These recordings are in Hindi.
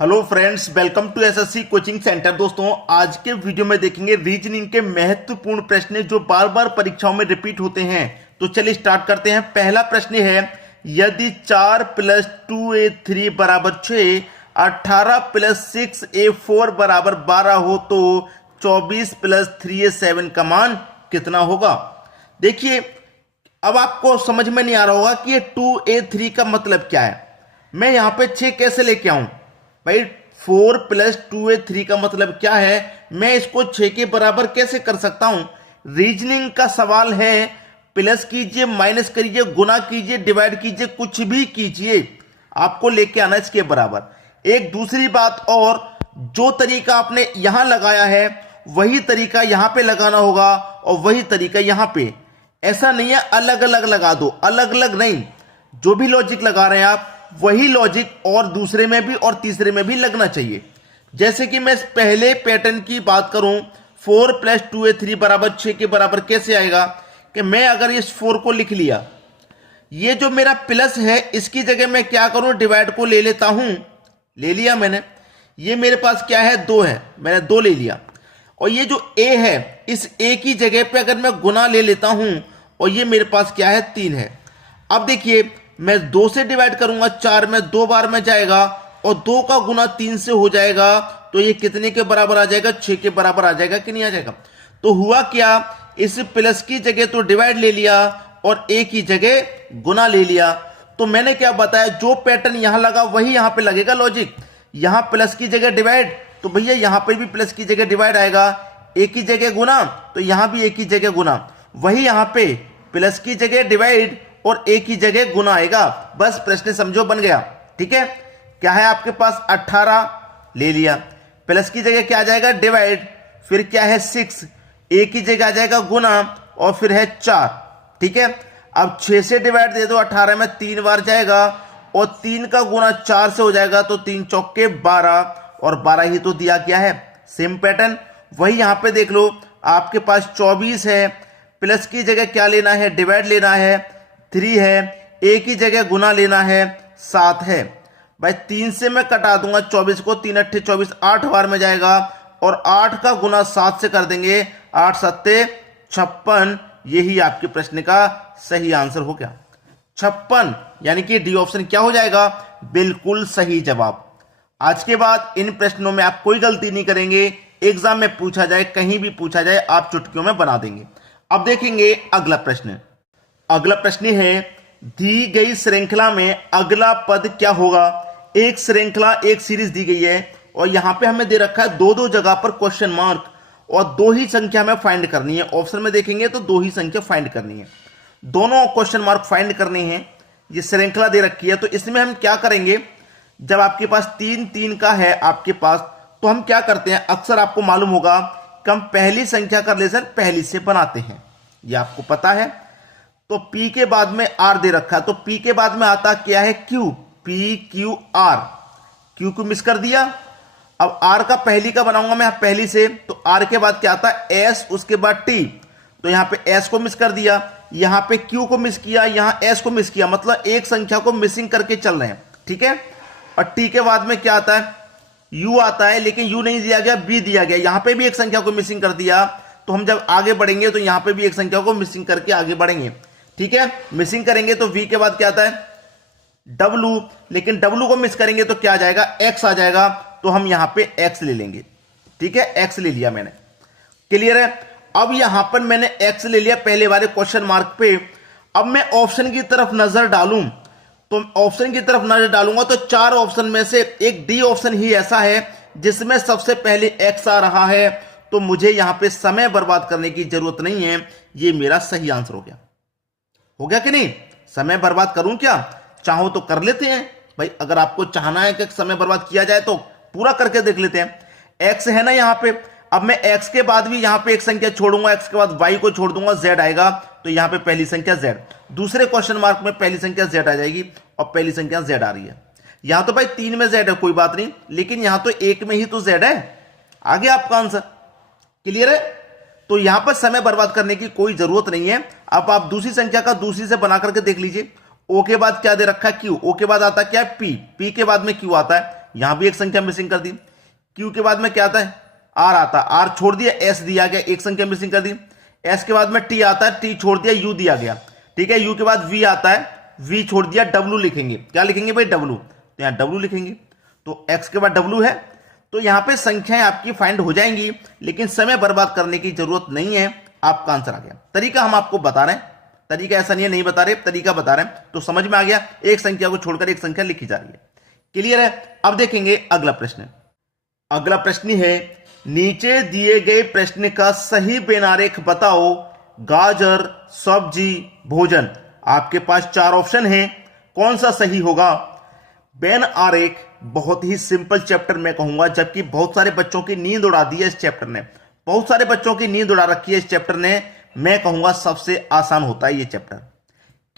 Hello friends, welcome to SSC coaching centre. दोस्तों, आज के वीडियो में देखेंगे रीजनिंग के महत्वपूर्ण प्रश्न जो बार बार परीक्षाओं में रिपीट होते हैं। तो चलिए स्टार्ट करते हैं। पहला प्रश्न है, यदि 4 + 2a3 = 6, 18 + 6a4 = 12 हो तो 24 + 3a7 का मान कितना होगा। देखिए, अब आपको समझ में नहीं आ रहा होगा कि ये 2a3 का मतलब क्या है। मैं यहां पे 6 कैसे लेके आऊं भाई। 4 + 2a3 का मतलब क्या है, मैं इसको 6 के बराबर कैसे कर सकता हूं। रीजनिंग का सवाल है, प्लस कीजिए, माइनस करिए, गुना कीजिए, डिवाइड कीजिए, कुछ भी कीजिए, आपको लेके आना इसके बराबर। एक दूसरी बात और, जो तरीका आपने यहां लगाया है वही तरीका यहां पे लगाना होगा और वही तरीका यहां पे। ऐसा नहीं है अलग अलग लगा दो, अलग अलग नहीं, जो भी लॉजिक लगा रहे हैं आप वही लॉजिक और दूसरे में भी और तीसरे में भी लगना चाहिए। जैसे कि मैं पहले पैटर्न की बात करूं, 4 + 2a3 = 6 के बराबर कैसे आएगा कि मैं अगर इस 4 को लिख लिया, ये जो मेरा प्लस है इसकी जगह मैं क्या करूं, डिवाइड को ले लेता हूं। ले लिया मैंने, ये मेरे पास क्या है, 2 है, मैंने 2 ले लिया। और ये जो a है, इस a की जगह पे अगर मैं गुना ले लेता हूं और ये मेरे पास क्या है, 3 है। अब देखिए, मैं 2 से डिवाइड करूंगा, 4 में 2 बार में जाएगा और 2 का गुना 3 से हो जाएगा, तो ये कितने के बराबर आ जाएगा, 6 के बराबर आ जाएगा कि नहीं आ जाएगा। तो हुआ क्या, इस प्लस की जगह तो डिवाइड ले लिया और a की जगह गुना ले लिया। तो मैंने क्या बताया, जो पैटर्न यहां लगा वही यहां पे लगेगा लॉजिक। यहां प्लस की जगह डिवाइड, तो भैया यहां पे भी प्लस की जगह डिवाइड आएगा, a की जगह गुना, तो यहां भी a की जगह गुना, वही यहां पे प्लस की जगह डिवाइड और a की जगह गुना आएगा। बस प्रश्न समझो, बन गया। ठीक है, क्या है आपके पास, 18 ले लिया, प्लस की जगह क्या आ जाएगा, डिवाइड, फिर क्या है 6, a की जगह आ जाएगा गुना और फिर है 4। ठीक है, अब 6 से डिवाइड दे दो, 18 में 3 बार जाएगा और 3 का गुना 4 से हो जाएगा, तो 3 चौके 12 और 12 ही तो दिया गया है। सेम पैटर्न वही यहां पे देख लो, आपके पास 24 है, प्लस की जगह क्या लेना है, डिवाइड लेना है, 3 है, a की जगह गुना लेना है, 7 है। भाई 3 से मैं कटा दूंगा 24 को, 3 8 24, 8 बार में जाएगा और 8 का गुना 7 से कर देंगे, 8 7 56। यही आपके प्रश्न का सही आंसर हो गया, 56, यानी कि डी ऑप्शन क्या हो जाएगा, बिल्कुल सही जवाब। आज के बाद इन प्रश्नों में आप कोई गलती नहीं करेंगे, एग्जाम में पूछा जाए, कहीं भी पूछा जाए, आप चुटकियों में बना देंगे। अब देखेंगे अगला प्रश्न। अगला प्रश्न है, दी गई श्रृंखला में अगला पद क्या होगा। एक श्रृंखला, एक सीरीज दी गई है और यहां पे हमें दे रखा है दो जगह पर क्वेश्चन मार्क और 2 ही संख्या हमें फाइंड करनी है। ऑप्शन में देखेंगे तो 2 ही संख्या फाइंड करनी है, दोनों क्वेश्चन मार्क फाइंड करने हैं। ये श्रृंखला दे रखी है, तो इसमें हम क्या करेंगे, जब आपके पास 3 3 का है आपके पास, तो हम क्या करते हैं, अक्सर आपको मालूम होगा कि हम पहली संख्या का रिलेशन पहली से बनाते हैं, ये आपको पता है। तो P के बाद में R दे रखा है, तो P के बाद में आता क्या है, Q, P Q R, Q को मिस कर दिया। अब R का पहली का बनाऊंगा मैं पहली से, तो R के बाद क्या आता है, S, उसके बाद T, तो यहां पे S को मिस कर दिया, यहां पे Q को मिस किया, यहां S को मिस किया, मतलब एक संख्या को मिसिंग करके चल रहे हैं। ठीक है, और T के बाद में क्या आता है, U आता है, लेकिन U नहीं दिया गया, B दिया गया, यहां पे भी एक संख्या को मिसिंग कर दिया, तो हम जब आगे बढ़ेंगे तो यहां पे भी एक संख्या को मिसिंग करके आगे बढ़ेंगे। ठीक है, मिसिंग करेंगे तो V के बाद क्या आता है, W, लेकिन W को मिस करेंगे तो क्या आ जाएगा, X आ जाएगा, तो हम यहां पे X ले लेंगे। ठीक है, X ले लिया मैंने, क्लियर है। अब यहां पर मैंने X ले लिया पहले वाले क्वेश्चन मार्क पे। अब मैं ऑप्शन की तरफ नजर डालूं, तो ऑप्शन की तरफ नजर डालूंगा तो 4 ऑप्शन में से एक डी ऑप्शन ही ऐसा है जिसमें सबसे पहले X आ रहा है, तो मुझे यहां पे समय बर्बाद करने की जरूरत नहीं है, ये मेरा सही आंसर हो गया। हो गया कि नहीं, समय बर्बाद करूं क्या, चाहो तो कर लेते हैं भाई, अगर आपको चाहना है कि समय बर्बाद किया जाए तो पूरा करके देख लेते हैं। X है ना यहां पे, अब मैं X के बाद भी यहां पे एक संख्या छोड़ूंगा, X के बाद Y को छोड़ दूंगा, Z आएगा, तो यहां पे पहली संख्या Z, दूसरे क्वेश्चन मार्क में पहली संख्या Z आ जाएगी और पहली संख्या Z आ रही है। यहां तो भाई 3 में Z है, कोई बात नहीं, लेकिन यहां तो 1 में ही तो Z है, आ गया आपका आंसर, क्लियर है। तो यहां पर समय बर्बाद करने की कोई जरूरत नहीं है। अब आप दूसरी संख्या का दूसरी से बना करके देख लीजिए। O के बाद क्या दे रखा है, Q, O के बाद आता क्या है P, P के बाद में Q आता है, यहां भी एक संख्या मिसिंग कर दी। क्यू के बाद में क्या आता है, आर आता है, आर छोड़ दिया, एस दिया गया, एक संख्या मिसिंग कर दी। एस के बाद में टी आता है, टी छोड़ दिया, यू दिया गया, ठीक है। यू के बाद वी आता है, वी छोड़ दिया, डब्ल्यू लिखेंगे। क्या लिखेंगे भाई, डब्ल्यू, तो यहां डब्ल्यू लिखेंगे। तो एक्स के बाद डब्ल्यू है, तो यहां पे संख्याएं आपकी फाइंड हो जाएंगी, लेकिन समय बर्बाद करने की जरूरत नहीं है, आपका आंसर आ गया। तरीका हम आपको बता रहे हैं, तरीका ऐसा नहीं है नहीं बता रहे, तरीका बता रहे हैं, तो समझ में आ गया। एक संख्या को छोड़कर एक संख्या लिखी जा रही है, क्लियर है। अब देखेंगे अगला प्रश्न। अगला प्रश्न है, नीचे दिए गए प्रश्न का सही बेनारेख बताओ, गाजर, सब्जी, भोजन। आपके पास 4 ऑप्शन हैं, कौन सा सही होगा। बेन आरेख बहुत ही सिंपल चैप्टर मैं कहूंगा, जबकि बहुत सारे बच्चों की नींद उड़ा दी है इस चैप्टर ने, बहुत सारे बच्चों की नींद उड़ा रखी है इस चैप्टर ने। मैं कहूंगा सबसे आसान होता है ये चैप्टर।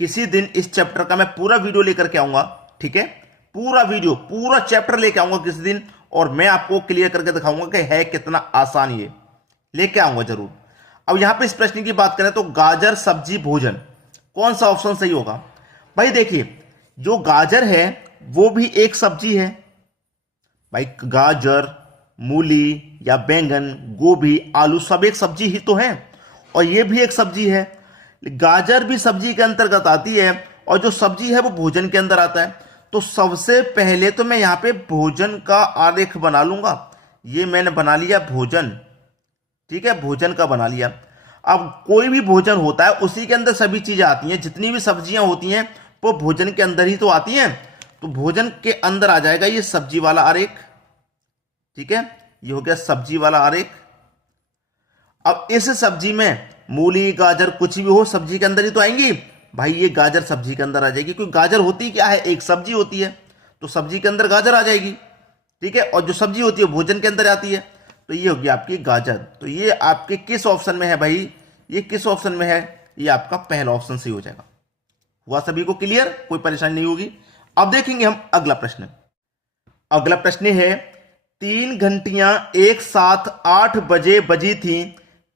किसी दिन इस चैप्टर का मैं पूरा वीडियो लेकर के आऊंगा, ठीक है, पूरा वीडियो, पूरा चैप्टर लेके आऊंगा किसी दिन, और मैं आपको क्लियर करके दिखाऊंगा कि है कितना आसान, ये लेके आऊंगा जरूर। अब यहां पे इस प्रश्न की बात करें तो गाजर, सब्जी, भोजन, कौन सा ऑप्शन सही होगा। भाई देखिए, जो गाजर है वो भी एक सब्जी है भाई, गाजर, मूली या बैंगन, गोभी, आलू सब एक सब्जी ही तो है, और ये भी एक सब्जी है। गाजर भी सब्जी के अंतर्गत आती है, और जो सब्जी है वो भोजन के अंदर आता है। तो सबसे पहले तो मैं यहां पे भोजन का आरेख बना लूंगा। ये मैंने बना लिया भोजन, ठीक है, भोजन का बना लिया। अब कोई भी भोजन होता है उसी के अंदर सभी चीजें आती हैं, जितनी भी सब्जियां होती हैं वो भोजन के अंदर ही तो आती हैं। तो भोजन के अंदर आ जाएगा ये सब्जी वाला आरेख, ठीक है, ये हो गया सब्जी वाला आरेख। अब इस सब्जी में मूली, गाजर कुछ भी हो सब्जी के अंदर ही तो आएंगी भाई, ये गाजर सब्जी के अंदर आ जाएगी, क्योंकि गाजर होती क्या है, एक सब्जी होती है, तो सब्जी के अंदर गाजर आ जाएगी, ठीक है। और जो सब्जी होती है भोजन के अंदर आती है, तो ये होगी आपकी गाजर। तो ये आपके किस ऑप्शन में है भाई, ये किस ऑप्शन में है, ये आपका पहला ऑप्शन सही हो जाएगा। हुआ सभी को क्लियर, कोई परेशानी नहीं होगी। अब देखेंगे हम अगला प्रश्न। अगला प्रश्न है, 3 घंटियां एक साथ 8 बजे बजी थी,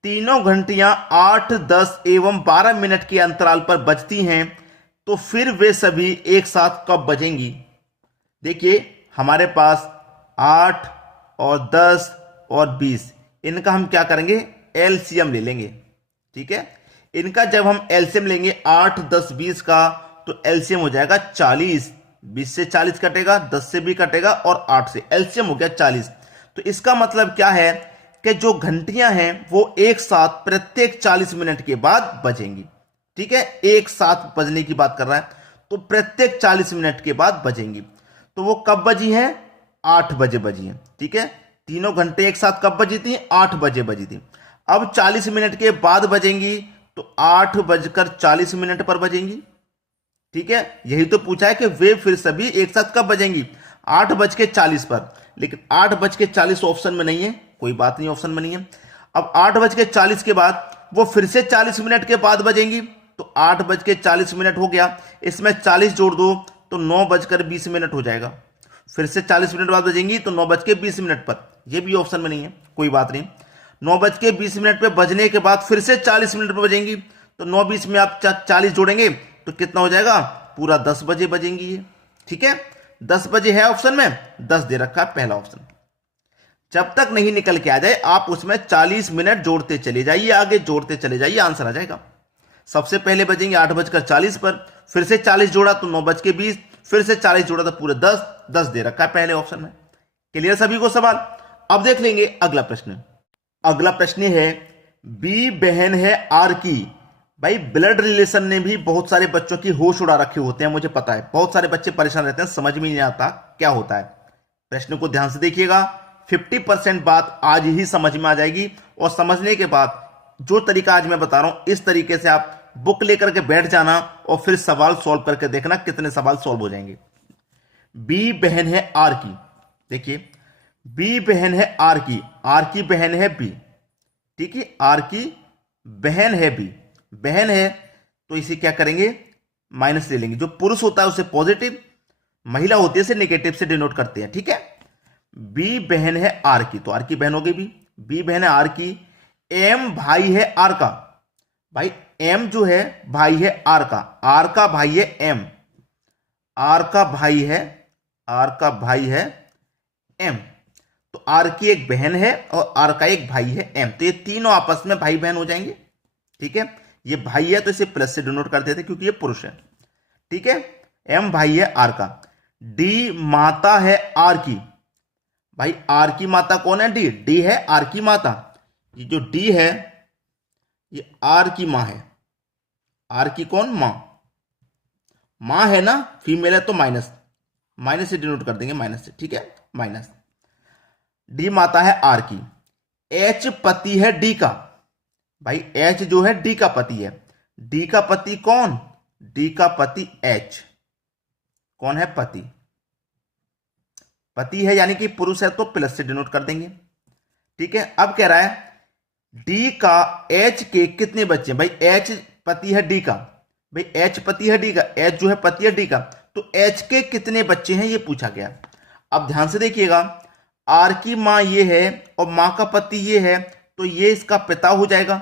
तीनों घंटियां 8, 10 एवं 12 मिनट के अंतराल पर बजती हैं, तो फिर वे सभी एक साथ कब बजेंगी। देखिए हमारे पास 8 और 10 और 20, इनका हम क्या करेंगे, एलसीएम ले लेंगे, ठीक है। इनका जब हम एलसीएम लेंगे 8, 10, 20 का, तो एलसीएम हो जाएगा 40। 20 से 40 कटेगा, 10 से भी कटेगा, और 8 से, एलसीएम हो गया 40। तो इसका मतलब क्या है कि जो घंटियां हैं वो एक साथ प्रत्येक 40 मिनट के बाद बजेंगी, ठीक है, एक साथ बजने की बात कर रहा है, तो प्रत्येक 40 मिनट के बाद बजेंगी। तो वो कब बजी हैं, 8 बजे बजी हैं, ठीक है। तीनों घंटे एक साथ कब बजी थी, 8 बजे बजी थी। अब 40 मिनट के बाद बजेंगी, तो 8:40 पर बजेंगी, ठीक है। यही तो पूछा है कि वे फिर सभी एक साथ कब बजेंगी, 8:40 पर। लेकिन 8:40 ऑप्शन में नहीं है, कोई बात नहीं, ऑप्शन में नहीं है। अब 8:40 के बाद वो फिर से 40 मिनट के बाद बजेंगी, तो 8:40 हो गया, इसमें 40 जोड़ दो तो 9:20 हो जाएगा। फिर से 40 मिनट बाद बजेंगी तो 9:20 पर, यह भी ऑप्शन में नहीं है, कोई बात नहीं। 9:20 पे बजने के बाद फिर से 40 मिनट पर बजेंगी, तो 9:20 में आप 40 जोड़ेंगे तो कितना हो जाएगा, पूरा 10 बजे बजेंगी ये, ठीक है। 10 बजे है ऑप्शन में, 10 दे रखा है पहला ऑप्शन। जब तक नहीं निकल के आ जाए आप उसमें 40 मिनट जोड़ते चले जाइए, आगे जोड़ते चले जाइए, आंसर आ जाएगा। सबसे पहले बजेंगे 8:40 पर, फिर से 40 जोड़ा तो 9:20, फिर से 40 जोड़ा तो पूरे 10 दे रखा है पहले ऑप्शन में। क्लियर सभी को सवाल। अब देख लेंगे अगला प्रश्न। अगला प्रश्न है, बी बहन है आर की। भाई ब्लड रिलेशन ने भी बहुत सारे बच्चों की होश उड़ा रखे होते हैं, मुझे पता है, बहुत सारे बच्चे परेशान रहते हैं, समझ में नहीं आता क्या होता है। प्रश्न को ध्यान से देखिएगा, 50% बात आज ही समझ में आ जाएगी, और समझने के बाद जो तरीका आज मैं बता रहा हूं इस तरीके से आप बुक लेकर के बैठ जाना और फिर सवाल सॉल्व करके देखना कितने सवाल सॉल्व हो जाएंगे। बी बहन है आर की, देखिए बी बहन है आर की बहन है बी, ठीक है, आर की बहन है बी, बहन है तो इसे क्या करेंगे, माइनस ले लेंगे। जो पुरुष होता है उसे पॉजिटिव, महिला होती है उसे नेगेटिव से डिनोट करते हैं, ठीक है। बी बहन है आर की, तो आर की बहन हो गई बी बहन है आर की। एम भाई है आर का, भाई एम जो है भाई है आर का भाई है एम, आर का भाई है एम। तो आर की एक बहन है और आर का एक भाई है एम, तो ये तीनों आपस में भाई बहन हो जाएंगे। ठीक है, ये भाई है तो इसे प्लस से डिनोट कर देते क्योंकि ये पुरुष है। ठीक है, एम भाई है आर का। डी माता है आर की। भाई आर की माता कौन है? डी। डी है आर की माता। ये जो डी है ये आर की मां है। आर की कौन? मां। मां है ना, फीमेल है तो माइनस, माइनस से डिनोट कर देंगे, माइनस से। ठीक है, माइनस। डी माता है आर की। एच पति है डी का। भाई एच जो है डी का पति है। डी का पति कौन? डी का पति एच। कौन है? पति। पति है यानी कि पुरुष है तो प्लस से डिनोट कर देंगे। ठीक है, अब कह रहा है डी का एच के कितने बच्चे? भाई एच पति है डी का। भाई एच पति है डी का, एच जो है पति है डी का, तो एच के कितने बच्चे हैं ये पूछा गया। अब ध्यान से देखिएगा, आर की मां ये है और मां का पति ये है, तो ये इसका पिता हो जाएगा।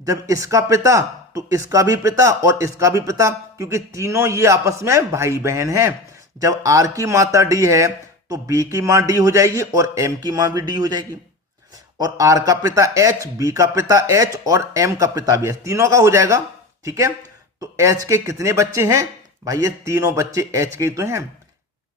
जब इसका पिता तो इसका भी पिता और इसका भी पिता, क्योंकि तीनों ये आपस में भाई बहन हैं। जब आर की माता डी है तो बी की मां डी हो जाएगी और एम की मां भी डी हो जाएगी। और आर का पिता एच, बी का पिता एच और एम का पिता भी एच, तीनों का हो जाएगा। ठीक है, तो एच के कितने बच्चे हैं? भाई ये तीनों बच्चे एच के ही तो हैं,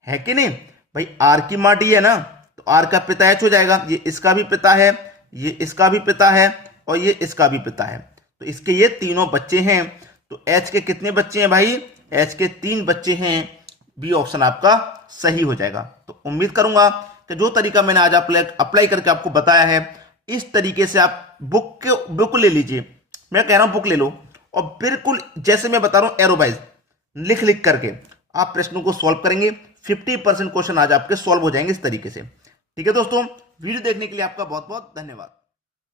है कि नहीं? भाई आर की मां डी है ना, तो आर का पिता एच हो जाएगा। ये इसका भी पिता है, ये इसका भी पिता है और ये इसका भी पिता है, तो इसके ये तीनों बच्चे हैं। तो एच के कितने बच्चे हैं भाई? एच के 3 बच्चे हैं। बी ऑप्शन आपका सही हो जाएगा। तो उम्मीद करूंगा कि जो तरीका मैंने आज अप्लाई करके आपको बताया है, इस तरीके से आप बुक ले लीजिए। मैं कह रहा हूं बुक ले लो और बिल्कुल जैसे मैं बता रहा हूं एरोबाइज लिख लिख करके आप प्रश्नों को सॉल्व करेंगे। 50% क्वेश्चन आज आपके सॉल्व हो जाएंगे इस तरीके से। ठीक है दोस्तों, वीडियो देखने के लिए आपका बहुत बहुत धन्यवाद।